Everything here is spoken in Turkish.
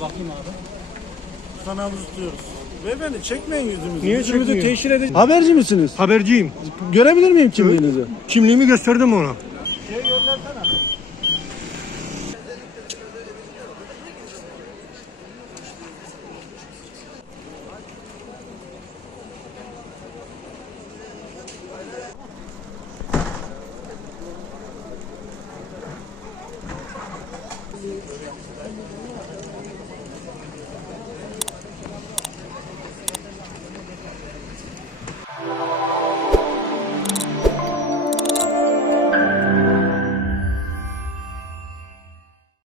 Bakayım abi. Tutanağımızı tutuyoruz. Beyefendi çekmeyin yüzümüzü. Niye Yüzümüzü çekmiyor? teşhir edin. Haberci misiniz? Haberciyim. Görebilir miyim kimliğinizi? Kimliğimi gösterdim ona. Şey göndersene.